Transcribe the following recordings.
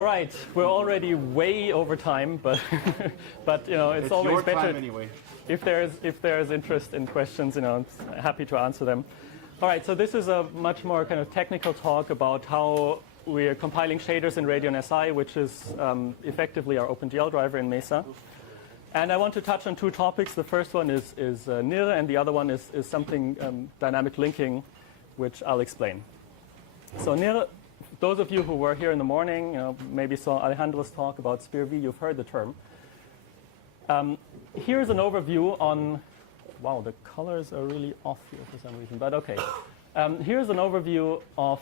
Right, we're already way over time, but but it's always your better time anyway. if there's interest in questions. I'm happy to answer them. All right, so this is a much more kind of technical talk about how we are compiling shaders in Radeon SI, which is effectively our OpenGL driver in Mesa. And I want to touch on two topics. The first one is NIR, and the other one is something dynamic linking, which I'll explain. So NIR. Those of you who were here in the morning, maybe saw Alejandro's talk about SPIR-V, you've heard the term. Here's an overview on, wow, the colors are really off here for some reason, but okay. Here's an overview of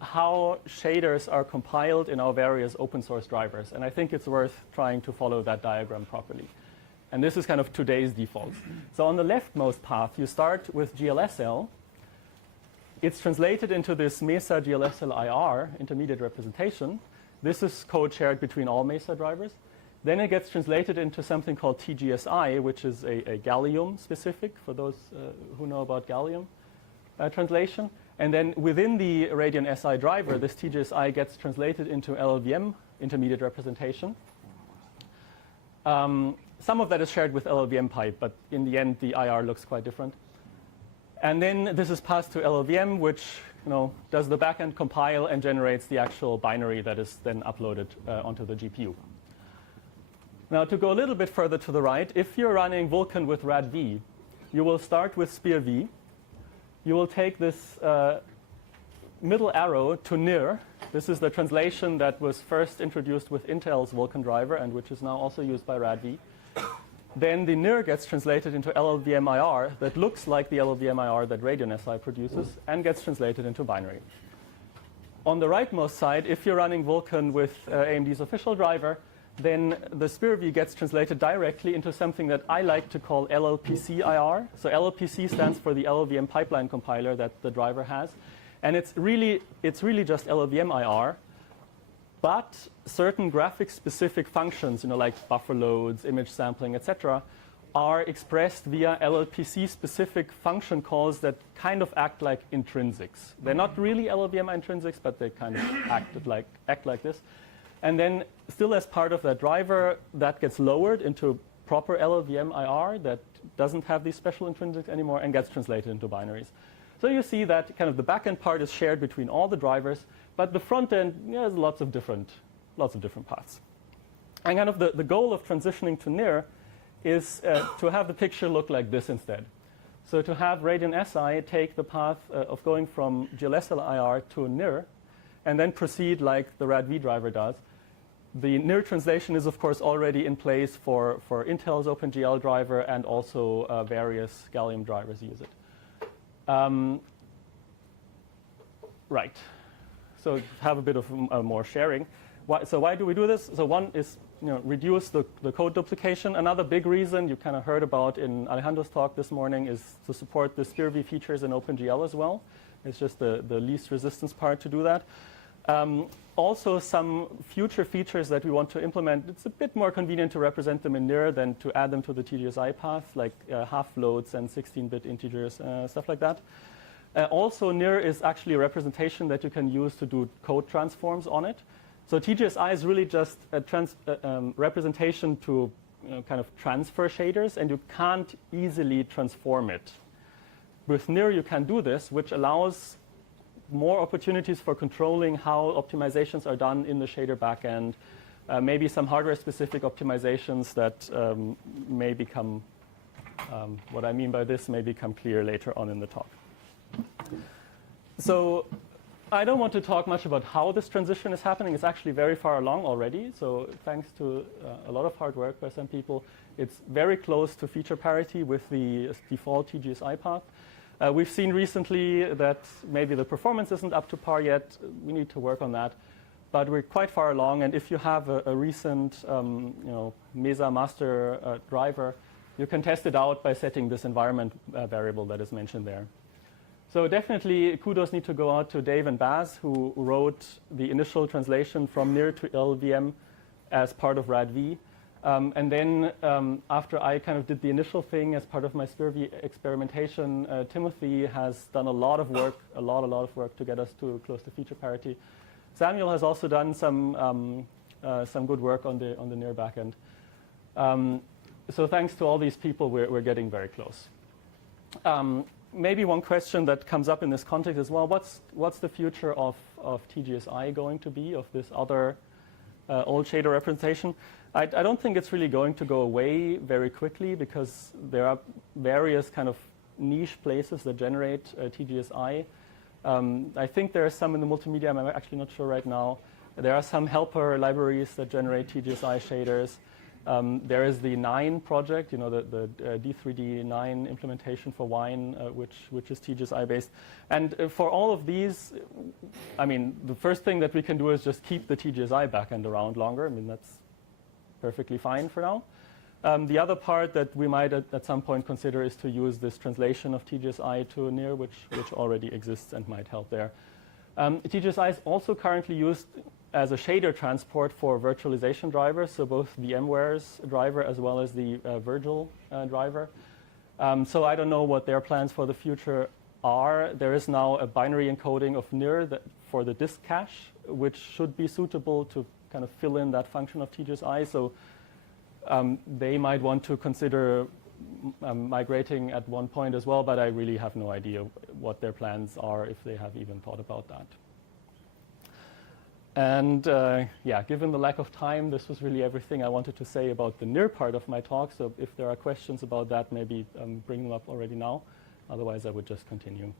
how shaders are compiled in our various open source drivers. And I think it's worth trying to follow that diagram properly. And this is kind of today's default. So on the leftmost path, you start with GLSL. It's translated into this Mesa GLSL IR, intermediate representation. This is code shared between all Mesa drivers. Then it gets translated into something called TGSI, which is a gallium specific, for those who know about gallium translation. And then within the Radeon SI driver, this TGSI gets translated into LLVM, intermediate representation. Some of that is shared with LLVM pipe, but in the end, the IR looks quite different. And then this is passed to LLVM, which does the backend compile and generates the actual binary that is then uploaded onto the GPU. Now, to go a little bit further to the right, if you're running Vulkan with RADV, you will start with SPIR-V. You will take this middle arrow to NIR. This is the translation that was first introduced with Intel's Vulkan driver and which is now also used by RADV. Then the NIR gets translated into LLVM IR that looks like the LLVM IR that Radeon SI produces and gets translated into binary. On the rightmost side, if you're running Vulkan with AMD's official driver, then the SPIR-V gets translated directly into something that I like to call LLPC IR. So LLPC stands for the LLVM pipeline compiler that the driver has. And it's really just LLVM IR. But certain graphics-specific functions, like buffer loads, image sampling, etc., are expressed via LLPC-specific function calls that kind of act like intrinsics. They're not really LLVM intrinsics, but they kind of act like this. And then, still as part of that driver, that gets lowered into proper LLVM IR that doesn't have these special intrinsics anymore and gets translated into binaries. So you see that kind of the backend part is shared between all the drivers. But the front end has lots of different paths. And kind of the goal of transitioning to NIR is to have the picture look like this instead. So to have Radeon SI take the path of going from GLSL IR to NIR and then proceed like the RADV driver does. The NIR translation is, of course, already in place for Intel's OpenGL driver and also various Gallium drivers use it. Right. So have a bit of more sharing. So why do we do this? So one is reduce the code duplication. Another big reason you kind of heard about in Alejandro's talk this morning is to support the SPIR-V features in OpenGL as well. It's just the least resistance part to do that. Also, some future features that we want to implement, it's a bit more convenient to represent them in NIR than to add them to the TGSI path, like half floats and 16-bit integers, stuff like that. Also, NIR is actually a representation that you can use to do code transforms on it. So TGSI is really just a representation to kind of transfer shaders, and you can't easily transform it. With NIR, you can do this, which allows more opportunities for controlling how optimizations are done in the shader backend, maybe some hardware-specific optimizations that may become, what I mean by this may become clear later on in the talk. So I don't want to talk much about how this transition is happening. It's actually very far along already. So thanks to a lot of hard work by some people, it's very close to feature parity with the default TGSI path. We've seen recently that maybe the performance isn't up to par yet. We need to work on that. But we're quite far along. And if you have a recent Mesa master driver, you can test it out by setting this environment variable that is mentioned there. So definitely kudos need to go out to Dave and Baz, who wrote the initial translation from NIR to LLVM as part of RADV. And then after I kind of did the initial thing as part of my SPIR-V experimentation, Timothy has done a lot of work to get us to close to feature parity. Samuel has also done some good work on the NIR backend. So thanks to all these people, we're getting very close. Maybe one question that comes up in this context is, well, what's the future of TGSI going to be, of this other old shader representation? I don't think it's really going to go away very quickly, because there are various kind of niche places that generate TGSI. I think there are some in the multimedia. I'm actually not sure right now. There are some helper libraries that generate TGSI shaders. There is the 9 project, the D3D 9 implementation for Wine, which is TGSI based. And for all of these, I mean, the first thing that we can do is just keep the TGSI backend around longer. I mean, that's perfectly fine for now. The other part that we might at some point consider is to use this translation of TGSI to NIR, which already exists and might help there. TGSI is also currently used as a shader transport for virtualization drivers, so both VMware's driver as well as the Virgil driver. So I don't know what their plans for the future are. There is now a binary encoding of NIR for the disk cache, which should be suitable to kind of fill in that function of TGSI. So they might want to consider migrating at one point as well, but I really have no idea what their plans are, if they have even thought about that. And yeah, given the lack of time, this was really everything I wanted to say about the NIR part of my talk. So if there are questions about that, maybe bring them up already now. Otherwise, I would just continue.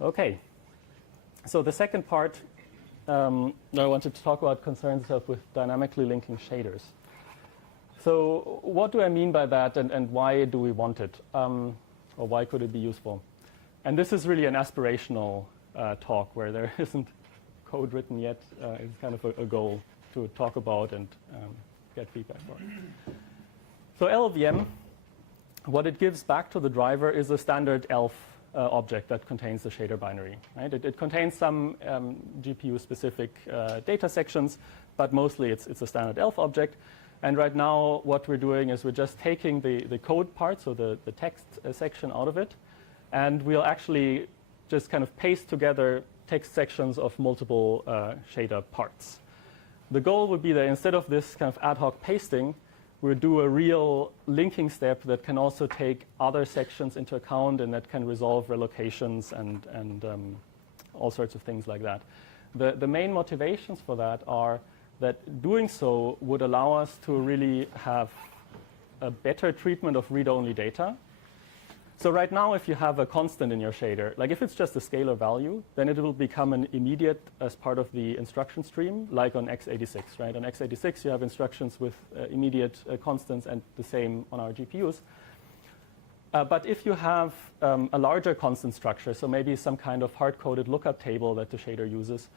OK. So the second part, I wanted to talk about concerns with dynamically linking shaders. So what do I mean by that, and why do we want it? Or why could it be useful? And this is really an aspirational talk where there isn't code written yet. It's kind of a goal to talk about and get feedback for. So LLVM, what it gives back to the driver is a standard ELF object that contains the shader binary. Right? It contains some GPU-specific data sections, but mostly it's a standard ELF object. And right now, what we're doing is we're just taking the code part, so the text section out of it, and we'll actually just kind of paste together text sections of multiple shader parts. The goal would be that instead of this kind of ad hoc pasting, we'll do a real linking step that can also take other sections into account and that can resolve relocations and all sorts of things like that. The main motivations for that are that doing so would allow us to really have a better treatment of read-only data. So right now, if you have a constant in your shader, like if it's just a scalar value, then it will become an immediate as part of the instruction stream, like on x86, right? On x86, you have instructions with immediate constants, and the same on our GPUs. But if you have a larger constant structure, so maybe some kind of hard-coded lookup table that the shader uses,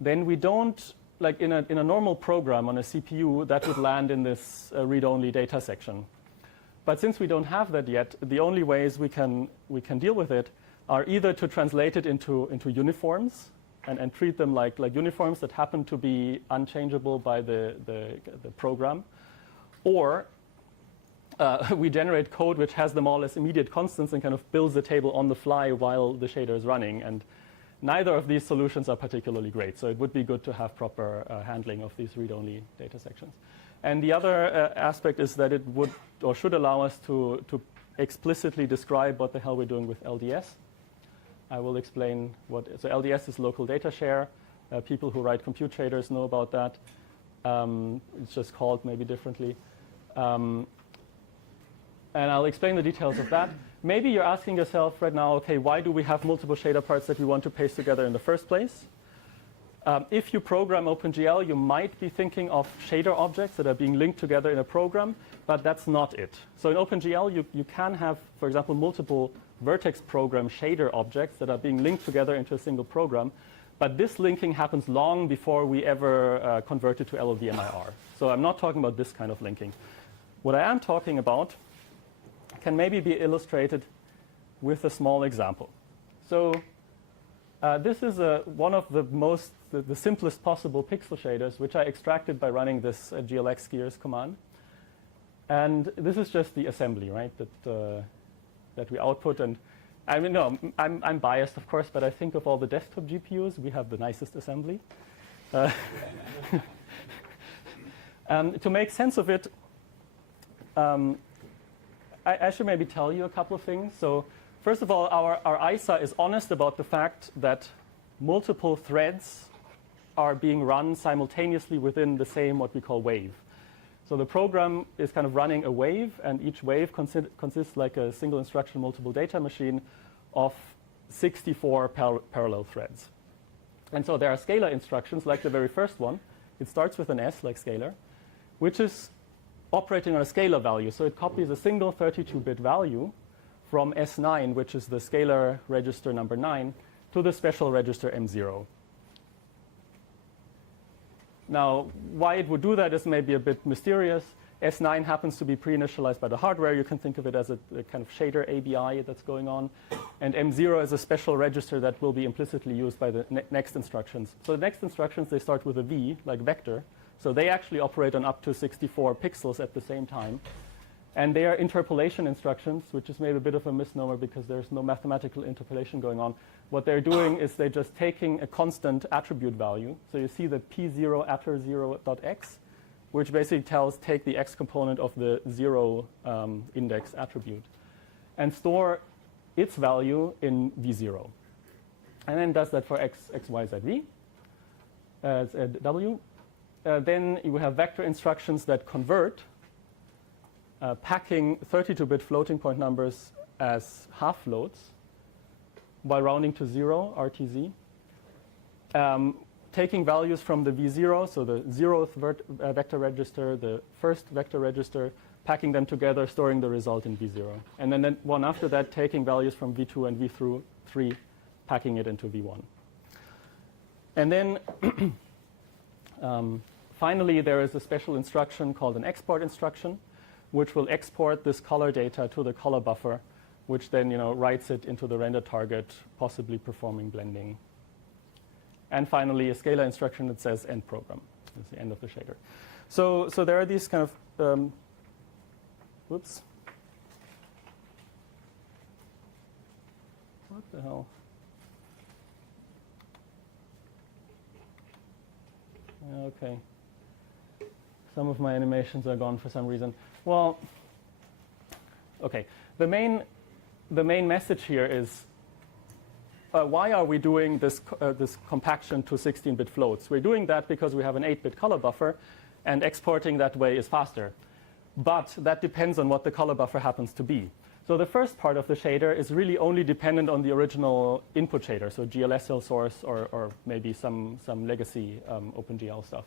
then we don't, like in a normal program on a CPU, that would land in this read-only data section. But since we don't have that yet, the only ways we can deal with it are either to translate it into uniforms and treat them like uniforms that happen to be unchangeable by the program, or we generate code which has them all as immediate constants and kind of builds the table on the fly while the shader is running. And neither of these solutions are particularly great, so it would be good to have proper handling of these read-only data sections. And the other aspect is that it would or should allow us to explicitly describe what the hell we're doing with LDS. I will explain what. So LDS is local data share. People who write compute shaders know about that. It's just called maybe differently. And I'll explain the details of that. Maybe you're asking yourself right now, OK, why do we have multiple shader parts that we want to paste together in the first place? If you program OpenGL, you might be thinking of shader objects that are being linked together in a program, but that's not it. So in OpenGL, you can have, for example, multiple vertex program shader objects that are being linked together into a single program. But this linking happens long before we ever convert it to LLVM IR. So I'm not talking about this kind of linking. What I am talking about can maybe be illustrated with a small example. So this is one of the simplest possible pixel shaders, which I extracted by running this glx skiers command. And this is just the assembly, right, that we output. And I mean, no, I'm biased, of course, but I think of all the desktop GPUs, we have the nicest assembly. To make sense of it, I should maybe tell you a couple of things. So first of all, our ISA is honest about the fact that multiple threads are being run simultaneously within the same what we call wave. So the program is kind of running a wave, and each wave consists like a single instruction multiple data machine of 64 parallel threads. And so there are scalar instructions, like the very first one. It starts with an S, like scalar, which is operating on a scalar value. So it copies a single 32-bit value from S9, which is the scalar register number 9, to the special register M0. Now, why it would do that is maybe a bit mysterious. S9 happens to be pre-initialized by the hardware. You can think of it as a kind of shader ABI that's going on. And M0 is a special register that will be implicitly used by the next instructions. So the next instructions, they start with a V, like vector. So they actually operate on up to 64 pixels at the same time. And they are interpolation instructions, which is maybe a bit of a misnomer because there's no mathematical interpolation going on. What they're doing is they're just taking a constant attribute value. So you see the P0 atter0.x, which basically tells take the x component of the 0 index attribute and store its value in V0. And then does that for x, y, z, v, w. Then you have vector instructions that convert, packing 32-bit floating point numbers as half floats by rounding to 0, RTZ. Taking values from the V0, so the 0th vector register, the first vector register, packing them together, storing the result in V0. And then the one after that, taking values from V2 and V3, packing it into V1. And then finally, there is a special instruction called an export instruction, which will export this color data to the color buffer, which then writes it into the render target, possibly performing blending. And finally, a scalar instruction that says end program. That's the end of the shader. So there are these kind of, whoops. What the hell? Okay. Some of my animations are gone for some reason. Well, okay. The main message here is, why are we doing this compaction to 16-bit floats? We're doing that because we have an 8-bit color buffer, and exporting that way is faster. But that depends on what the color buffer happens to be. So the first part of the shader is really only dependent on the original input shader, so GLSL source or maybe some legacy OpenGL stuff.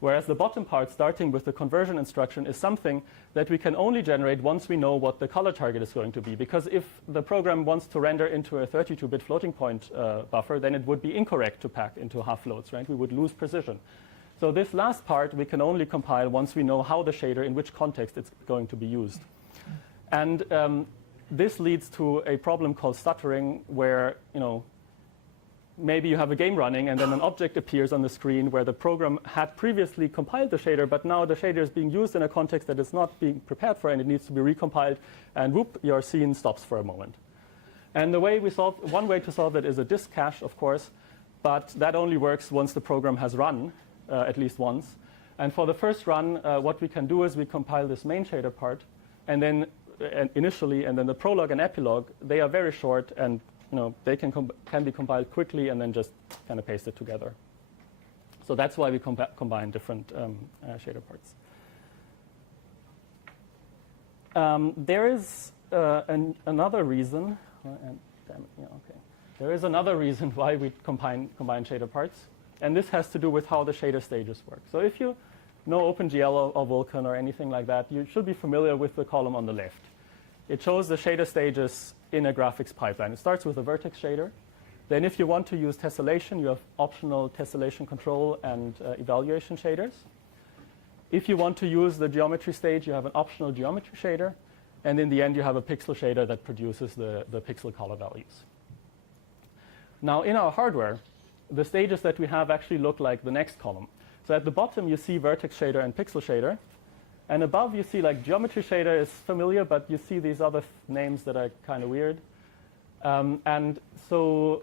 Whereas the bottom part, starting with the conversion instruction, is something that we can only generate once we know what the color target is going to be. Because if the program wants to render into a 32-bit floating point buffer, then it would be incorrect to pack into half floats, right? We would lose precision. So this last part we can only compile once we know how the shader, in which context it's going to be used. And this leads to a problem called stuttering, where maybe you have a game running and then an object appears on the screen where the program had previously compiled the shader, but now the shader is being used in a context that is not being prepared for, and it needs to be recompiled, and whoop, your scene stops for a moment. And the way one way to solve it is a disk cache, of course, but that only works once the program has run at least once. And for the first run, what we can do is we compile this main shader part, and then initially, and then the prolog and epilog, they are very short, and they can be compiled quickly and then just kind of paste it together. So that's why we combine different shader parts. There is another reason. Damn it, yeah, okay. There is another reason why we combine shader parts, and this has to do with how the shader stages work. So if you know OpenGL or Vulkan or anything like that, you should be familiar with the column on the left. It shows the shader stages in a graphics pipeline. It starts with a vertex shader. Then if you want to use tessellation, you have optional tessellation control and evaluation shaders. If you want to use the geometry stage, you have an optional geometry shader. And in the end, you have a pixel shader that produces the pixel color values. Now, in our hardware, the stages that we have actually look like the next column. So at the bottom, you see vertex shader and pixel shader. And above, you see like geometry shader is familiar, but you see these other names that are kind of weird. And so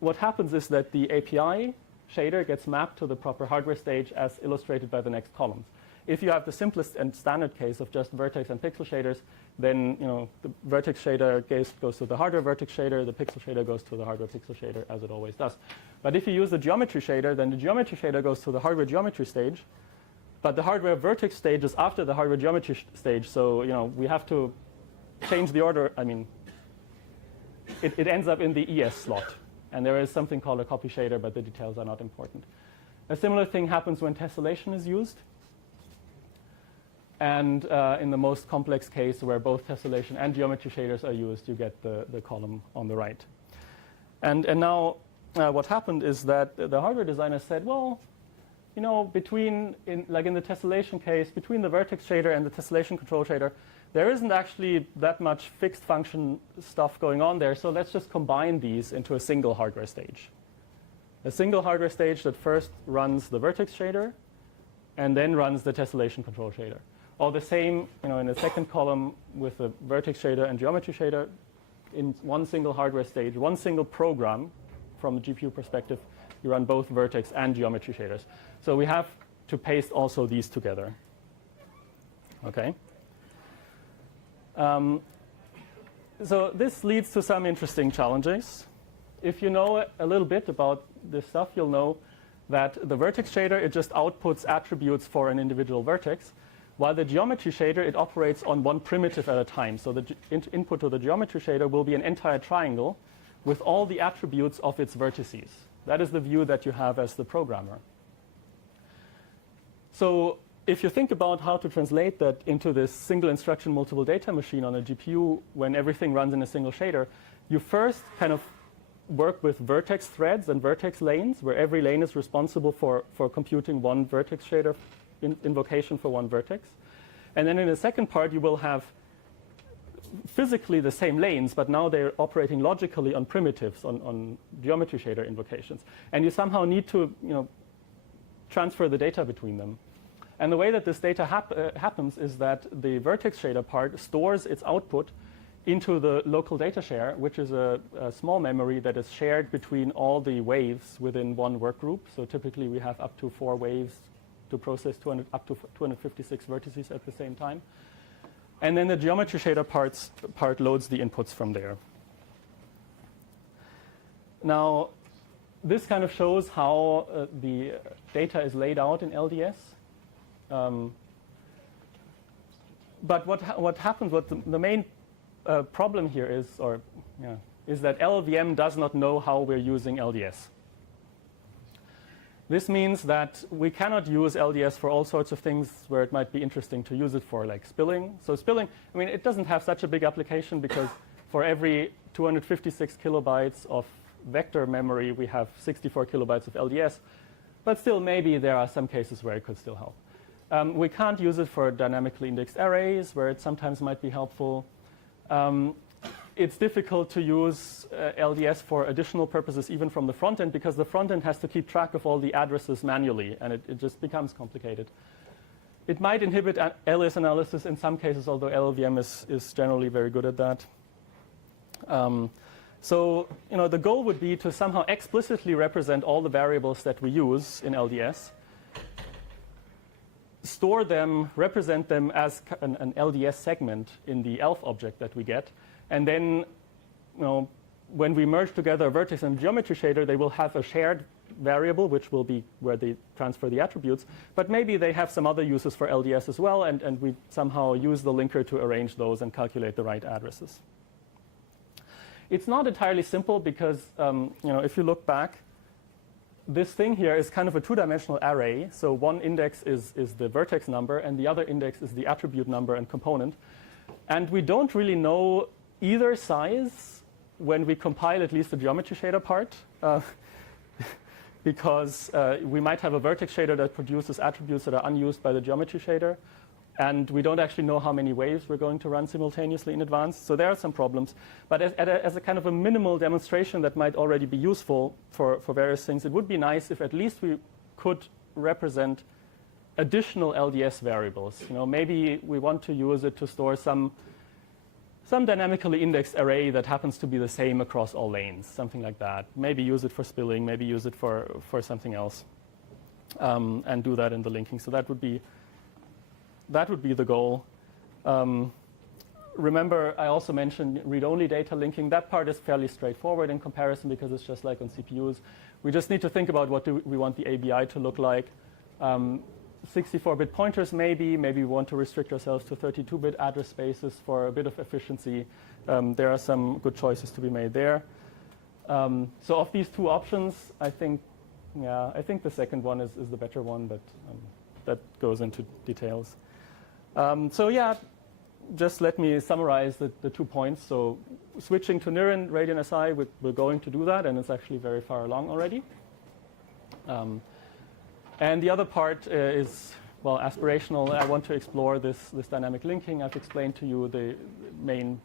what happens is that the API shader gets mapped to the proper hardware stage as illustrated by the next columns. If you have the simplest and standard case of just vertex and pixel shaders, then the vertex shader goes to the hardware vertex shader, the pixel shader goes to the hardware pixel shader, as it always does. But if you use the geometry shader, then the geometry shader goes to the hardware geometry stage, but the hardware vertex stage is after the hardware geometry stage, so we have to change the order. I mean, it ends up in the ES slot, and there is something called a copy shader, but the details are not important. A similar thing happens when tessellation is used. And in the most complex case where both tessellation and geometry shaders are used, you get the column on the right. And now what happened is that the hardware designer said, well, in the tessellation case, between the vertex shader and the tessellation control shader, there isn't actually that much fixed function stuff going on there, so let's just combine these into a single hardware stage. A single hardware stage that first runs the vertex shader and then runs the tessellation control shader. Or the same, in the second column with the vertex shader and geometry shader, in one single hardware stage, one single program from the GPU perspective, you run both vertex and geometry shaders. So we have to paste also these together. Okay. So this leads to some interesting challenges. If you know a little bit about this stuff, you'll know that the vertex shader, it just outputs attributes for an individual vertex. While the geometry shader, it operates on one primitive at a time. So the input to the geometry shader will be an entire triangle with all the attributes of its vertices. That is the view that you have as the programmer. So if you think about how to translate that into this single instruction multiple data machine on a GPU when everything runs in a single shader, you first kind of work with vertex threads and vertex lanes, where every lane is responsible for computing one vertex shader invocation for one vertex. And then in the second part, you will have physically the same lanes, but now they're operating logically on primitives, on geometry shader invocations. And you somehow need to transfer the data between them. And the way that this data happens is that the vertex shader part stores its output into the local data share, which is a small memory that is shared between all the waves within one work group. So typically we have up to 4 waves to process up to 256 vertices at the same time. And then the geometry shader part loads the inputs from there. Now, this kind of shows how the data is laid out in LDS. But what happens, the main problem here is that LLVM does not know how we're using LDS. This means that we cannot use LDS for all sorts of things where it might be interesting to use it for, like spilling. So spilling, I mean, it doesn't have such a big application because for every 256 kilobytes of vector memory, we have 64 kilobytes of LDS. But still, maybe there are some cases where it could still help. We can't use it for dynamically indexed arrays, where it sometimes might be helpful. It's difficult to use LDS for additional purposes, even from the front end, because the front end has to keep track of all the addresses manually, and it just becomes complicated. It might inhibit alias analysis in some cases, although LLVM is generally very good at that. So the goal would be to somehow explicitly represent all the variables that we use in LDS, store them, represent them as an LDS segment in the ELF object that we get, and then, when we merge together a vertex and geometry shader, they will have a shared variable, which will be where they transfer the attributes. But maybe they have some other uses for LDS as well, and we somehow use the linker to arrange those and calculate the right addresses. It's not entirely simple because, if you look back, this thing here is kind of a two-dimensional array. So one index is the vertex number, and the other index is the attribute number and component. And we don't really know either size when we compile at least the geometry shader part, because we might have a vertex shader that produces attributes that are unused by the geometry shader, and we don't actually know how many waves we're going to run simultaneously in advance. So there are some problems. But as a kind of a minimal demonstration that might already be useful for various things, it would be nice if at least we could represent additional LDS variables. Maybe we want to use it to store some some dynamically indexed array that happens to be the same across all lanes, something like that. Maybe use it for spilling, maybe use it for something else, and do that in the linking. So that would be the goal. Remember, I also mentioned read-only data linking. That part is fairly straightforward in comparison because it's just like on CPUs. We just need to think about what do we want the ABI to look like. 64-bit pointers maybe we want to restrict ourselves to 32-bit address spaces for a bit of efficiency. There are some good choices to be made there. So of these two options, I think the second one is the better one, but that goes into details. So yeah, just let me summarize the 2 points. So switching to NIR and Radeon SI, we're going to do that, and it's actually very far along already. And the other part is, well, aspirational. I want to explore this dynamic linking. I've explained to you the main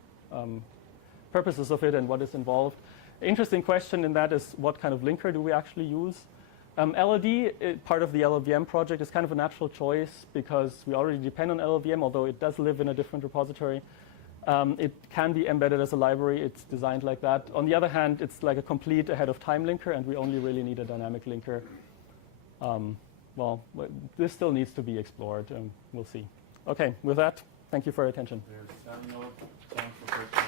purposes of it and what is involved. Interesting question in that is, what kind of linker do we actually use? LLD, part of the LLVM project, is kind of a natural choice because we already depend on LLVM, although it does live in a different repository. It can be embedded as a library. It's designed like that. On the other hand, it's like a complete ahead-of-time linker, and we only really need a dynamic linker. Well, this still needs to be explored, and we'll see. OK, with that, thank you for your attention. There's Samuel. Time for questions.